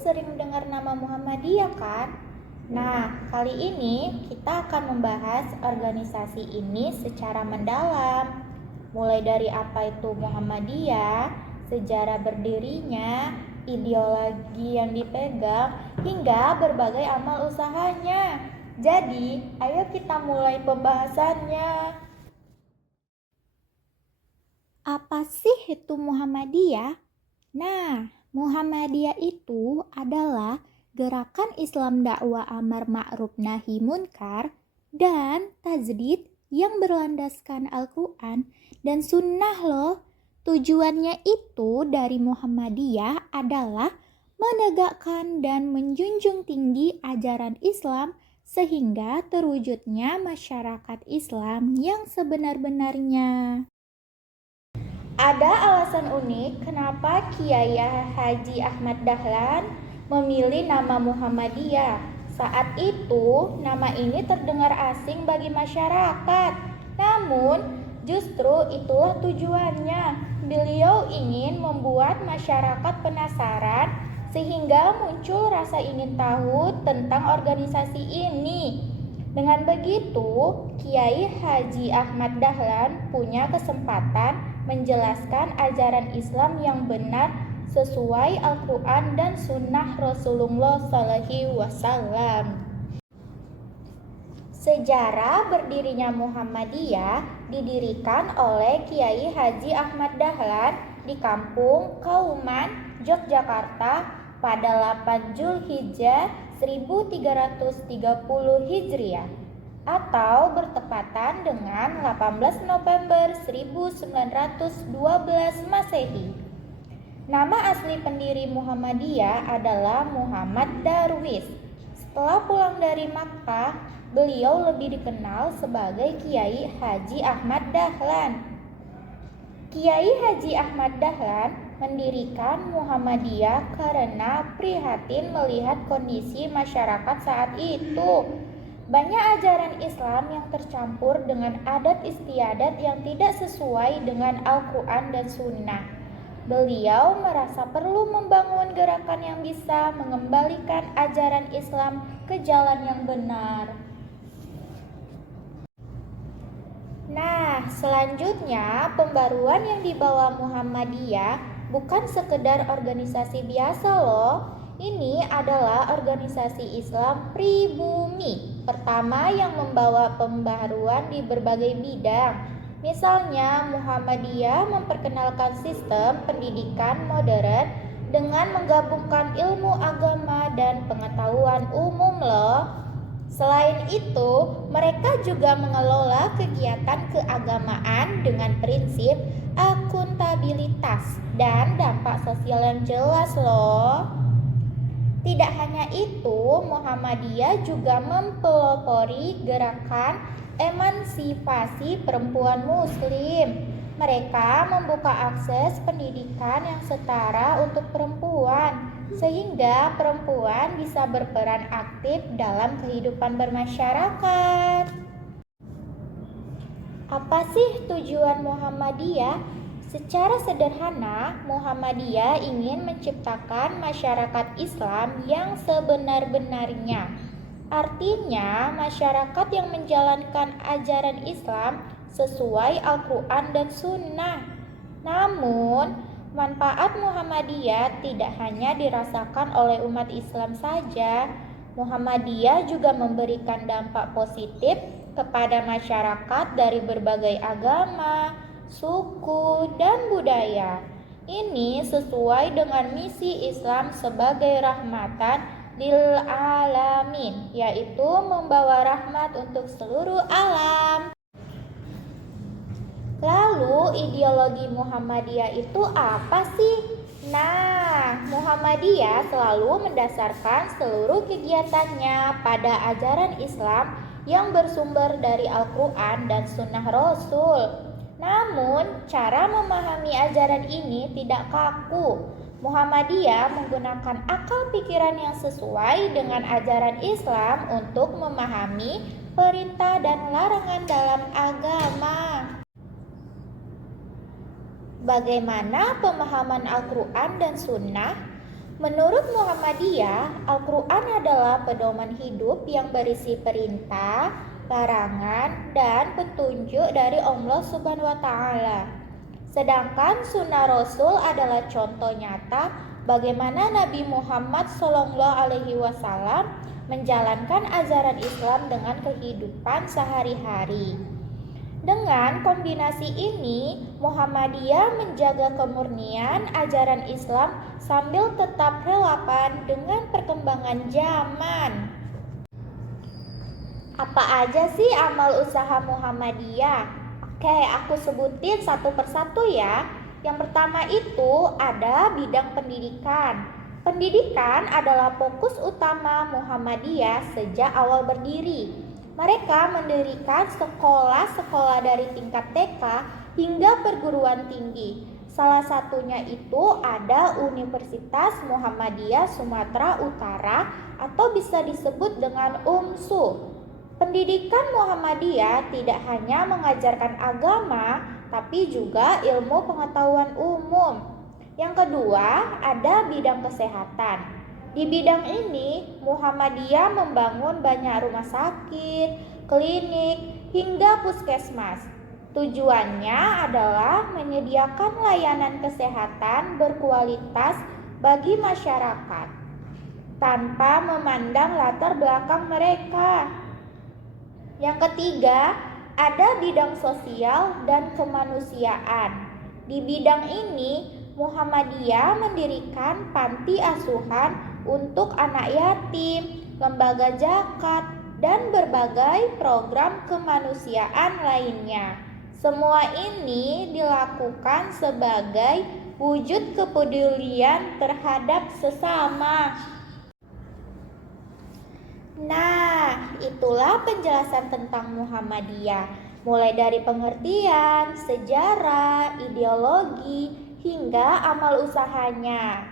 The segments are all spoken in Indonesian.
sering dengar nama Muhammadiyah kan? Nah, kali ini kita akan membahas organisasi ini secara mendalam. Mulai dari apa itu Muhammadiyah, sejarah berdirinya, ideologi yang dipegang, hingga berbagai amal usahanya. Jadi, ayo kita mulai pembahasannya. Apa sih itu Muhammadiyah? Nah, Muhammadiyah itu adalah gerakan Islam dakwah amar ma'ruf nahi munkar dan tajdid yang berlandaskan Al-Quran dan sunnah loh. Tujuannya itu dari Muhammadiyah adalah menegakkan dan menjunjung tinggi ajaran Islam sehingga terwujudnya masyarakat Islam yang sebenar-benarnya. Ada alasan unik kenapa Kiai Haji Ahmad Dahlan memilih nama Muhammadiyah. Saat itu, nama ini terdengar asing bagi masyarakat. Namun, justru itulah tujuannya. Beliau ingin membuat masyarakat penasaran sehingga muncul rasa ingin tahu tentang organisasi ini. Dengan begitu, Kiai Haji Ahmad Dahlan punya kesempatan menjelaskan ajaran Islam yang benar sesuai Al-Quran dan Sunnah Rasulullah SAW. Sejarah berdirinya Muhammadiyah didirikan oleh Kiai Haji Ahmad Dahlan di Kampung Kauman, Yogyakarta pada 8 Zulhijjah 1330 Hijriah atau bertepatan dengan 18 November 1912 Masehi. Nama asli pendiri Muhammadiyah adalah Muhammad Darwis. Setelah pulang dari Makkah, beliau lebih dikenal sebagai Kiai Haji Ahmad Dahlan. Kiai Haji Ahmad Dahlan mendirikan Muhammadiyah karena prihatin melihat kondisi masyarakat saat itu. Banyak ajaran Islam yang tercampur dengan adat istiadat yang tidak sesuai dengan Al-Quran dan Sunnah. Beliau merasa perlu membangun gerakan yang bisa mengembalikan ajaran Islam ke jalan yang benar. Nah, selanjutnya pembaruan yang dibawa Muhammadiyah bukan sekedar organisasi biasa loh. Ini adalah organisasi Islam pribumi pertama yang membawa pembaruan di berbagai bidang. Misalnya, Muhammadiyah memperkenalkan sistem pendidikan modern dengan menggabungkan ilmu agama dan pengetahuan umum loh. Selain itu, mereka juga mengelola kegiatan keagamaan dengan prinsip akuntabilitas dan dampak sosial yang jelas loh. Tidak hanya itu, Muhammadiyah juga mempelopori gerakan emansipasi perempuan muslim. Mereka membuka akses pendidikan yang setara untuk perempuan, sehingga perempuan bisa berperan aktif dalam kehidupan bermasyarakat. Apa sih tujuan Muhammadiyah? Secara sederhana, Muhammadiyah ingin menciptakan masyarakat Islam yang sebenar-benarnya. Artinya, masyarakat yang menjalankan ajaran Islam sesuai Al-Quran dan Sunnah. Namun, manfaat Muhammadiyah tidak hanya dirasakan oleh umat Islam saja. Muhammadiyah juga memberikan dampak positif kepada masyarakat dari berbagai agama, suku, dan budaya. Ini sesuai dengan misi Islam sebagai rahmatan lil alamin, yaitu membawa rahmat untuk seluruh alam. Lalu ideologi Muhammadiyah itu apa sih? Nah, Muhammadiyah selalu mendasarkan seluruh kegiatannya pada ajaran Islam yang bersumber dari Al-Quran dan Sunnah Rasul. Namun, cara memahami ajaran ini tidak kaku. Muhammadiyah menggunakan akal pikiran yang sesuai dengan ajaran Islam untuk memahami perintah dan larangan dalam agama. Bagaimana pemahaman Al-Quran dan Sunnah? Menurut Muhammadiyah, Al-Quran adalah pedoman hidup yang berisi perintah, larangan, dan petunjuk dari Allah Subhanahu wa Ta'ala. Sedangkan sunnah Rasul adalah contoh nyata bagaimana Nabi Muhammad SAW menjalankan ajaran Islam dengan kehidupan sehari-hari. Dengan kombinasi ini, Muhammadiyah menjaga kemurnian ajaran Islam sambil tetap relevan dengan perkembangan zaman. Apa aja sih amal usaha Muhammadiyah? Oke, aku sebutin satu persatu ya. Yang pertama itu ada bidang pendidikan. Pendidikan adalah fokus utama Muhammadiyah sejak awal berdiri. Mereka mendirikan sekolah-sekolah dari tingkat TK hingga perguruan tinggi. Salah satunya itu ada Universitas Muhammadiyah Sumatera Utara atau bisa disebut dengan UMSU. Pendidikan Muhammadiyah tidak hanya mengajarkan agama, tapi juga ilmu pengetahuan umum. Yang kedua, ada bidang kesehatan. Di bidang ini, Muhammadiyah membangun banyak rumah sakit, klinik, hingga puskesmas. Tujuannya adalah menyediakan layanan kesehatan berkualitas bagi masyarakat, tanpa memandang latar belakang mereka. Yang ketiga, ada bidang sosial dan kemanusiaan. Di bidang ini, Muhammadiyah mendirikan panti asuhan untuk anak yatim, lembaga zakat, dan berbagai program kemanusiaan lainnya. Semua ini dilakukan sebagai wujud kepedulian terhadap sesama. Nah, itulah penjelasan tentang Muhammadiyah, mulai dari pengertian, sejarah, ideologi, hingga amal usahanya.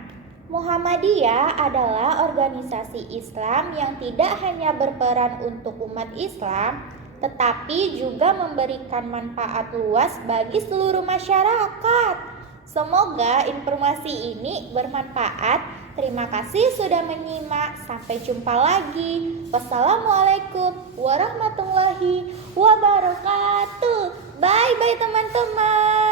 Muhammadiyah adalah organisasi Islam yang tidak hanya berperan untuk umat Islam, tetapi juga memberikan manfaat luas bagi seluruh masyarakat. Semoga informasi ini bermanfaat. Terima kasih sudah menyimak. Sampai jumpa lagi. Wassalamualaikum warahmatullahi wabarakatuh. Bye bye teman-teman.